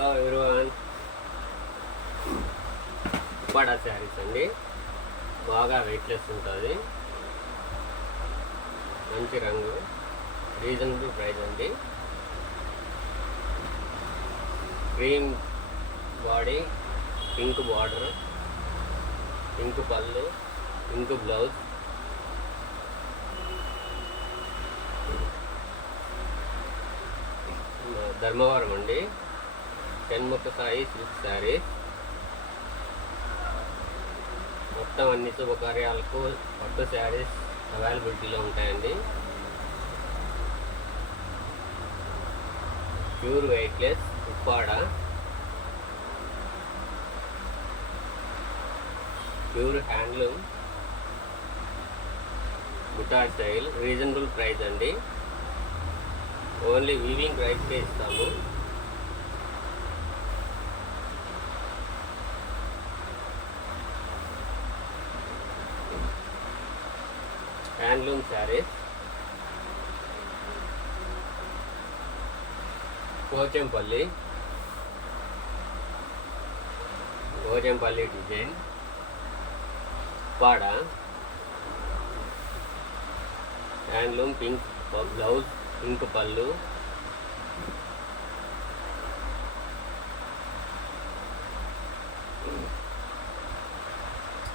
Hello everyone, Uppada శారీస్ అండి. బాగా వెయిట్లెస్ ఉంటుంది, మంచి రంగు, రీజనబుల్ ప్రైస్ అండి. Green body, pink border, pink పళ్ళు, పింక్ బ్లౌజ్. ధర్మవరం అండి, షణ్ముఖ సాయి సిల్క్ శారీ. మొత్తం అన్ని శుభకార్యాలకు పట్టు శారీస్ అవైలబిలిటీలో ఉంటాయండి. Pure weightless Uppada, pure handloom, బుటా స్టైల్, రీజనబుల్ ప్రైస్ అండి. ఓన్లీ వీవింగ్ ప్రైస్కే ఇస్తాము. Handloom saris, Pochampally design, Uppada handloom, pink blouse, pink పళ్ళు,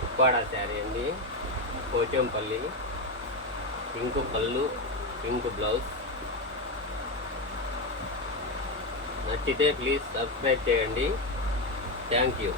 ఉప్పాడ శారీ అండి. పోచంపల్లి, పింక్ పళ్ళు, పింక్ బ్లౌజ్. నచ్చితే ప్లీజ్ సబ్స్క్రైబ్ చేయండి. Thank you.